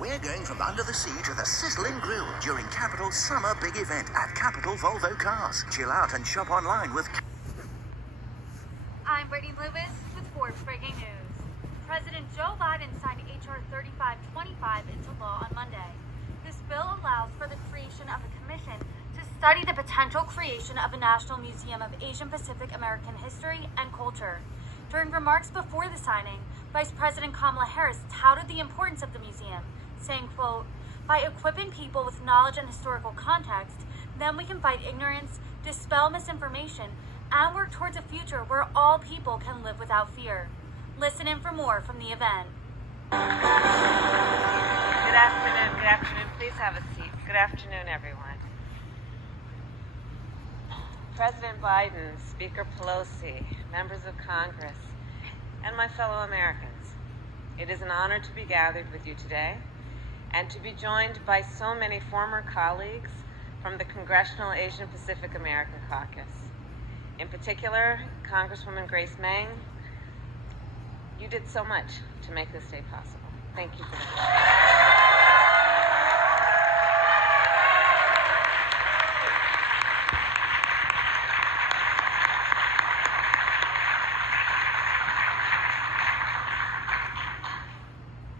We're going from under the sea to the sizzling grill during Capital's summer big event at Capital Volvo Cars. Chill out and shop online with... I'm Brittany Lewis with Forbes Breaking News. President Joe Biden signed H.R. 3525 into law on Monday. This bill allows for the creation of a commission to study the potential creation of a National Museum of Asian Pacific American History and Culture. During remarks before the signing, Vice President Kamala Harris touted the importance of the museum, saying, quote, "By equipping people with knowledge and historical context, then we can fight ignorance, dispel misinformation, and work towards a future where all people can live without fear." Listen in for more from the event. Good afternoon. Please have a seat. Good afternoon, everyone. President Biden, Speaker Pelosi, members of Congress, and my fellow Americans, it is an honor to be gathered with you today and to be joined by so many former colleagues from the Congressional Asian Pacific American Caucus. In particular, Congresswoman Grace Meng, you did so much to make this day possible. Thank you for that.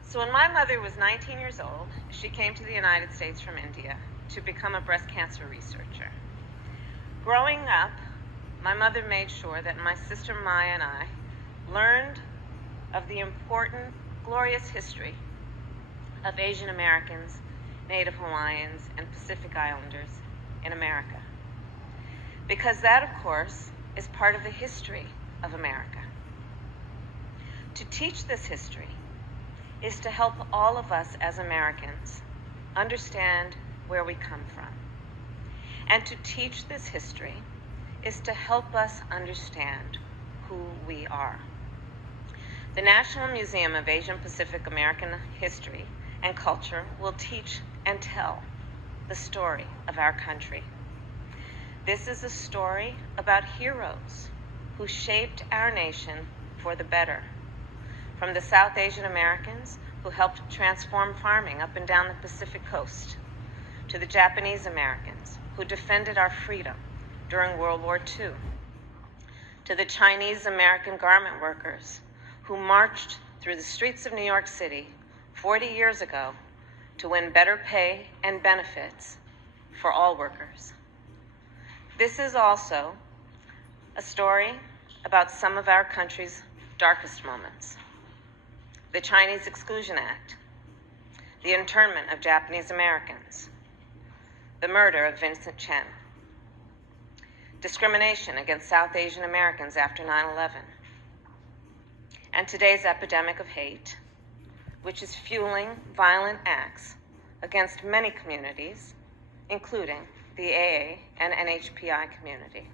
So when my mother was 19 years old, she came to the United States from India to become a breast cancer researcher. Growing up, my mother made sure that my sister Maya and I learned of the important, glorious history of Asian Americans, Native Hawaiians, and Pacific Islanders in America. Because that, of course, is part of the history of America. To teach this history is to help all of us as Americans understand where we come from. And to teach this history is to help us understand who we are. The National Museum of Asian Pacific American History and Culture will teach and tell the story of our country. This is a story about heroes who shaped our nation for the better. From the South Asian Americans who helped transform farming up and down the Pacific coast, to the Japanese Americans who defended our freedom during World War II, to the Chinese American garment workers who marched through the streets of New York City 40 years ago to win better pay and benefits for all workers. This is also a story about some of our country's darkest moments. The Chinese Exclusion Act, the internment of Japanese Americans, the murder of Vincent Chen, discrimination against South Asian Americans after 9/11, and today's epidemic of hate, which is fueling violent acts against many communities, including the AA and NHPI community.